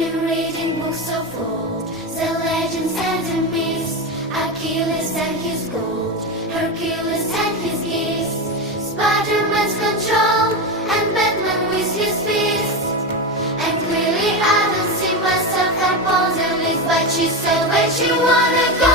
been reading books of old, the legends and the myths. Achilles and his gold, Hercules and his gifts, Spider-Man's control, and Batman with his fist. And clearly I don't see myself up on the list, but she said, where you wanna go?